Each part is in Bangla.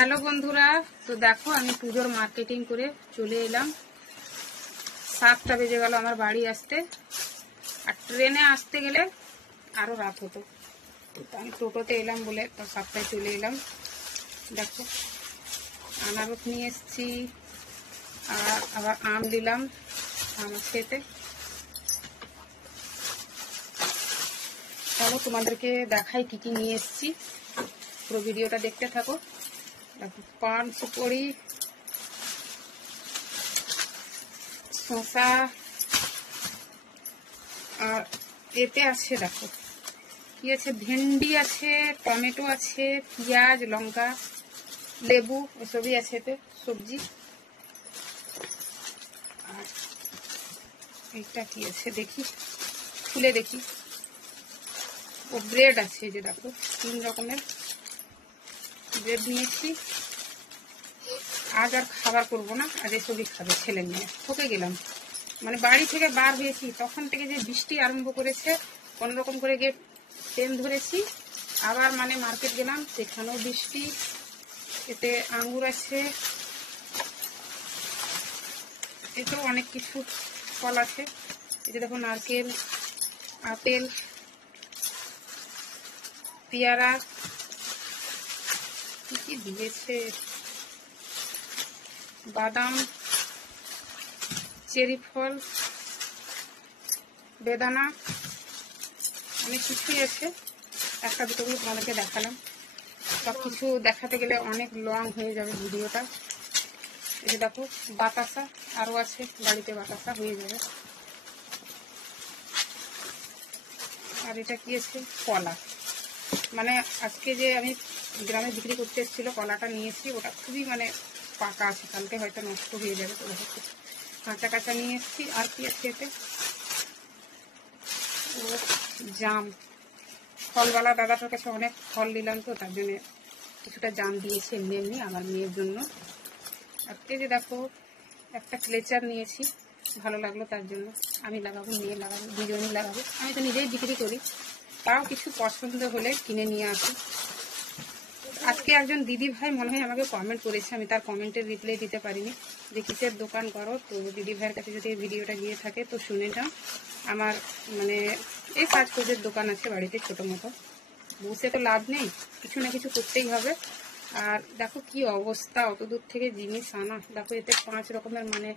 হ্যালো বন্ধুরা, তো দেখো আমি পুজোর মার্কেটিং করে চলে এলাম। 7টা বেজে গেল আমার বাড়ি আসতে, আর ট্রেনে আসতে গেলে আরো রাত হতো। তো আমি টোটোতে এলাম বলে তো 7টায় চলে এলাম। দেখো আনারস নিয়ে এসছি, আর আবার আম দিলাম আমার খেতে। চলো তোমাদেরকে দেখাই কি কি নিয়ে এসছি, পুরো ভিডিওটা দেখতে থাকো। দেখো পান সুপারি, শসা, আর এতে আছে দেখো কি আছে, ভেন্ডি আছে, টমেটো আছে, পেঁয়াজ, লঙ্কা, লেবু, এসবই আছে এতে সবজি। আর এইটা কি আছে দেখি, খুলে দেখি। ও ব্রেড আছে, যে দেখো 3 রকমের ব্রেড নিয়েছি। আজ আর খাবার করবো না, আজ এসবই খাবে ছেলে মেয়ে। ঠকে গেলাম, মানে বাড়ি থেকে বার হয়েছি তখন থেকে যে বৃষ্টি আরম্ভ করেছে, কোনোরকম করে গিয়ে ট্রেন ধরেছি। আবার মানে মার্কেট গেলাম, সেখানেও বৃষ্টি। এতে আঙ্গুর আছে, এতেও অনেক কিছু ফল আছে। এতে দেখো নারকেল, আপেল, পেয়ারা, কি কি দিয়েছে, বাদাম, চেরি ফল, বেদানা, অনেক কিছুই আছে। একটা দুটো করে তোমাদেরকে দেখালাম, সব কিছু দেখাতে গেলে অনেক লং হয়ে যাবে ভিডিওটা। এই যে দেখো বাতাসা আরও আছে, বাড়িতে বাতাসা হয়ে যাবে। আর এটা কি আছে, কলা। মানে আজকে যে আমি গ্রামে বিক্রি করতে এসেছিল কলাটা নিয়েছি, ওটা খুবই মানে পাকা আছে, কালকে হয়তো নষ্ট হয়ে যাবে। তো কাঁচা কাঁচা নিয়ে এসেছি। আর কি আছে এতে, ও জাম। ফলওয়ালা দাদাটার কাছে অনেক ফল নিলাম, তো তার জন্য কিছুটা জাম দিয়েছে এমনি এমনি আমার মেয়ের জন্য। আর এই যে দেখো একটা ক্লেচার নিয়েছি, ভালো লাগলো তার জন্য। আমি লাগাবো, মেয়ে লাগাবো, দুজনই লাগাবো। আমি তো নিজেই বিক্রি করি, তাও কিছু পছন্দ হলে কিনে নিয়ে আসি। আজকে একজন দিদি ভাই মনে হয় আমাকে কমেন্ট করেছে, আমি তার কমেন্টের রিপ্লাই দিতে পারিনি, যে কিসের দোকান করো। তো দিদি ভাইয়ের কাছে যদি ভিডিওটা গিয়ে থাকে তো শুনে নাও। আমার মানে এই সাজগোজের দোকান আছে বাড়িতে ছোটো মতো, বসে তো লাভ নেই, কিছু না কিছু করতেই হবে। আর দেখো কি অবস্থা, অত দূর থেকে জিনিস আনা। দেখো এতে 5 রকমের মানে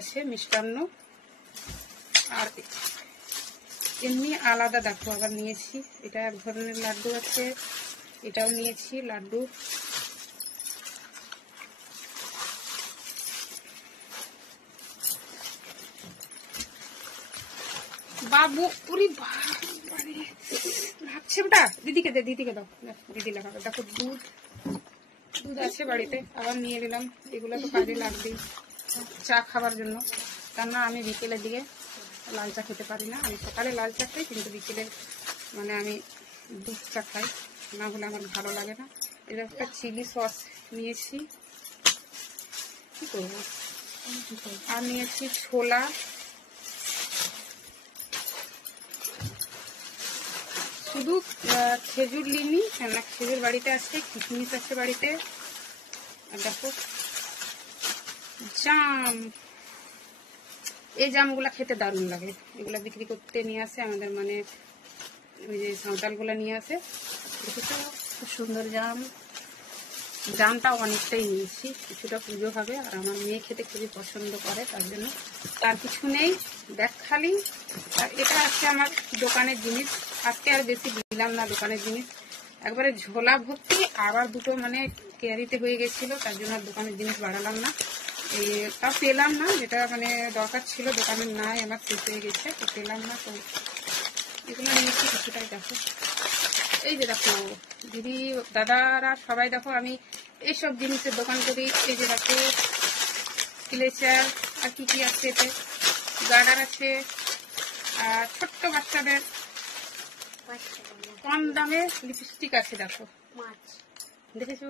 আছে মিষ্টান্ন। আর এমনি আলাদা দেখো আবার নিয়েছি, এটা এক ধরনের লাড্ডু আছে, এটাও নিয়েছি লাড্ডু। বাবু পুরি বাড়ি লাগছে ওটা, দিদিকে দে, দিদিকে দাও, দিদি লাগাবে। দেখো দুধ আছে বাড়িতে, আবার নিয়ে নিলাম। এগুলো তো কাজে লাগবেই চা খাবার জন্য, কেননা আমি বিকেলের দিকে লাল চা খেতে পারি না। আমি সকালে লাল চা খাই, কিন্তু বিকেলে মানে আমি দুধ চা খাই, না হলে আমার ভালো লাগে না। এটা একটা চিলি সস নিয়েছি, কি করবো। আর নিয়েছি ছোলা, শুধু খেজুর নিইনি, কেননা খেজুর বাড়িতে আছে, কিশমিশ আছে বাড়িতে। আর দেখো জাম, এই জামগুলা খেতে দারুণ লাগে। এগুলা বিক্রি করতে নিয়ে আসে আমাদের, মানে ওই যে সাঁওতালগুলা নিয়ে আসে। দেখেছো খুব সুন্দর জাম। জামটা অনেকটাই নিয়েছি, কিছুটা পুজো হবে, আর আমার মেয়ে খেতে খুবই পছন্দ করে, তার জন্য। তার কিছু নেই, দেখ খালি। আর এটা আছে আমার দোকানের জিনিস, আজকে আর বেশি দিলাম না দোকানের জিনিস, একবারে ঝোলা ভর্তি। আবার দুটো মানে ক্যারিতে হয়ে গেছিলো, তার জন্য আর দোকানের জিনিস বাড়ালাম না। তা পেলাম না, যেটা মানে দরকার ছিল দোকানের নাই, আমার শেষ হয়ে গেছে, তো পেলাম না। তো এগুলো নিয়েছি কিছুটাই। দেখো এই যে দেখো দিদি দাদারা সবাই দেখো আমি এইসব জিনিসের দোকান করি। এই যে দেখো ক্লেচার, আর কি কি আছে এতে, গার্ডার আছে, আর ছোট্ট বাচ্চাদের কম দামে লিপস্টিক আছে। দেখো দেখেছো,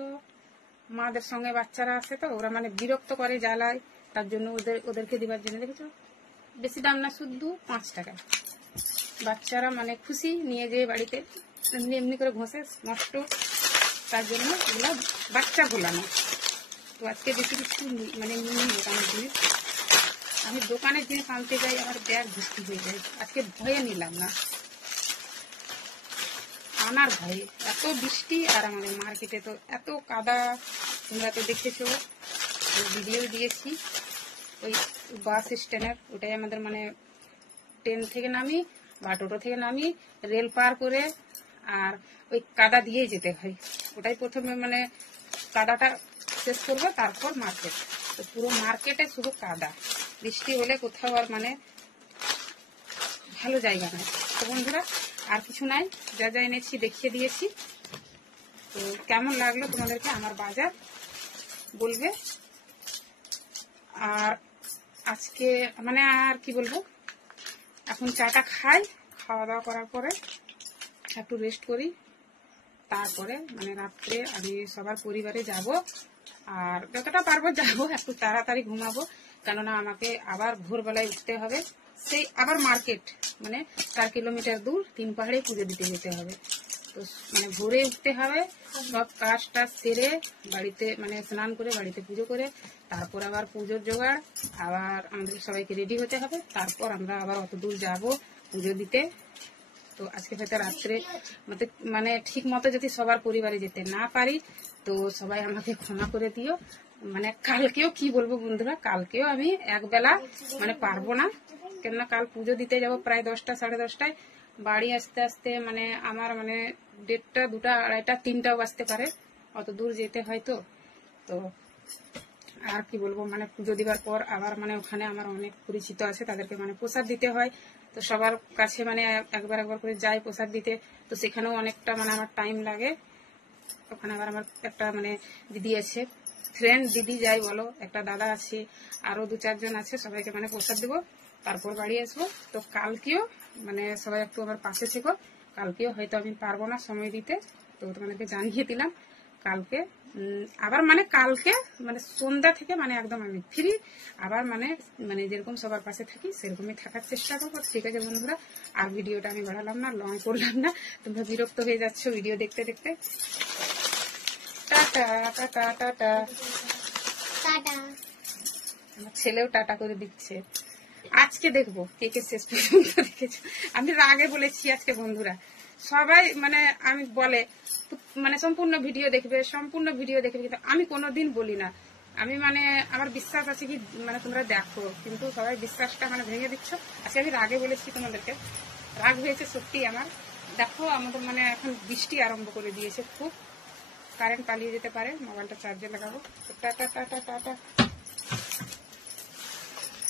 মাদের সঙ্গে বাচ্চারা আছে, তো ওরা মানে বিরক্ত করে, জ্বালায়, তার জন্য ওদেরকে দিবার জন্য। দেখেছো বেশি দাম না, শুধু 5 টাকা। বাচ্চারা মানে খুশি, নিয়ে যেয়ে বাড়িতে এমনি এমনি করে ঘষে নষ্ট। তার জন্য এগুলো বাচ্চা ভোলানো। তো আজকে বেশি কিছু মানে নিয়ে দোকানের জিনিস, আমি দোকানের জিনিস আনতে যাই আমার ব্যাগ ভর্তি হয়ে যায়। আজকে ভয়ে নিলাম না, আনার ভয়ে। এত বৃষ্টি আর আমাদের মার্কেটে তো এত কাদা, তোমরা তো দেখেছো, ভিডিও দিয়েছি। ওই বাস স্ট্যান্ডের ওটাই আমাদের মানে ট্রেন থেকে নামি বা টোটো থেকে নামি রেল পার করে আর ওই কাদা দিয়েই যেতে হয়। ওটাই প্রথমে মানে কাদাটা শেষ করবো, তারপর মার্কেট। তো পুরো মার্কেটে শুধু কাদা, বৃষ্টি হলে কোথাও আর মানে ভালো জায়গা নাই। তো বন্ধুরা আর কিছু নাই, যা যা এনেছি দেখিয়ে দিয়েছি। তো কেমন লাগলো তোমাদেরকে আমার বাজার বলবে। আর আজকে মানে আর কি বলবো, এখন চাটা খাই, খাওয়া দাওয়া করার পরে একটু রেস্ট করি, তারপরে মানে রাত্রে আমি সবার পরিবারে যাব। আর যতটা পারবো যাবো, একটু তাড়াতাড়ি ঘুমাবো, কেননা আমাকে আবার ভোরবেলায় উঠতে হবে। সেই আবার মার্কেট মানে 4 কিলোমিটার দূর 3 পাহাড়ে পুজো দিতে যেতে হবে। তো মানে ভোরে উঠতে হবে, সব কাজটা সেরে বাড়িতে মানে স্নান করে বাড়িতে পুজো করে তারপর আবার পুজোর জোগাড়, আবার আমাদের সবাইকে রেডি হতে হবে, তারপর আমরা আবার অত দূর যাবো পুজো দিতে। তো আজকে হয়তো রাত্রে মানে ঠিক মতো যদি সবার পরিবারে যেতে না পারি তো সবাই আমাকে ক্ষমা করে দিও। মানে কালকেও কি বলবো বন্ধুরা, কালকেও আমি একবেলা মানে পারবো না, কেননা কাল পুজো দিতে যাব প্রায় 10টা সাড়ে 10টায়। বাড়ি আসতে আসতে মানে আমার মানে 1:30 2টা 2:30 3টাও বাজতে পারে, অত দূর যেতে হয়। তো আর কি বলবো, মানে পুজো দিবার পর আবার মানে ওখানে আমার অনেক পরিচিত আছে, তাদেরকে মানে প্রসাদ দিতে হয়। তো সবার কাছে মানে একবার করে যাই প্রসাদ দিতে, তো সেখানেও অনেকটা মানে আমার টাইম লাগে। ওখানে আবার আমার একটা মানে দিদি আছে, ফ্রেন্ড দিদি যাই বলো, একটা দাদা আছে, আরো 2-4 জন আছে, সবাইকে মানে প্রসাদ দেবো, তারপর বাড়ি আসবো। তো কালকেও মানে সবাই একটু আমার পাশে থেকো, কালকেও হয়তো আমি পারবো না সময় দিতে, তো তোমাদেরকে জানিয়ে দিলাম। কালকে আবার মানে কালকে মানে সন্ধ্যা থেকে মানে একদম আমি ফ্রি, আবার মানে মানে যেরকম সবার পাশে থাকি সেরকমই থাকার চেষ্টা করবো। ঠিক আছে বন্ধুরা, আর ভিডিওটা আমি বাড়ালাম না, লং করলাম না, তোমরা বিরক্ত হয়ে যাচ্ছ ভিডিও দেখতে দেখতে। Tata tata tata tata. আমার ছেলেও টাটা করে দিচ্ছে। আজকে দেখবো কে কে শেষ পর্যন্ত দেখেছো। আমি আগে বলেছি আজকে বন্ধুরা সবাই মানে আমি বলে মানে সম্পূর্ণ ভিডিও দেখবে, কিন্তু আমি কোনোদিন বলি না। আমি মানে আমার বিশ্বাস আছে কি মানে তোমরা দেখো, কিন্তু সবাই বিশ্বাসটা মানে ভেঙে দিচ্ছ। আজকে আমি রাগে বলেছি তোমাদেরকে, রাগ হয়েছে সত্যি আমার। দেখো আমাদের মানে এখন বৃষ্টি আরম্ভ করে দিয়েছে খুব, কারেন্ট পালিয়ে যেতে পারে, মোবাইলটা চার্জে লাগাবো। Tata tata tata.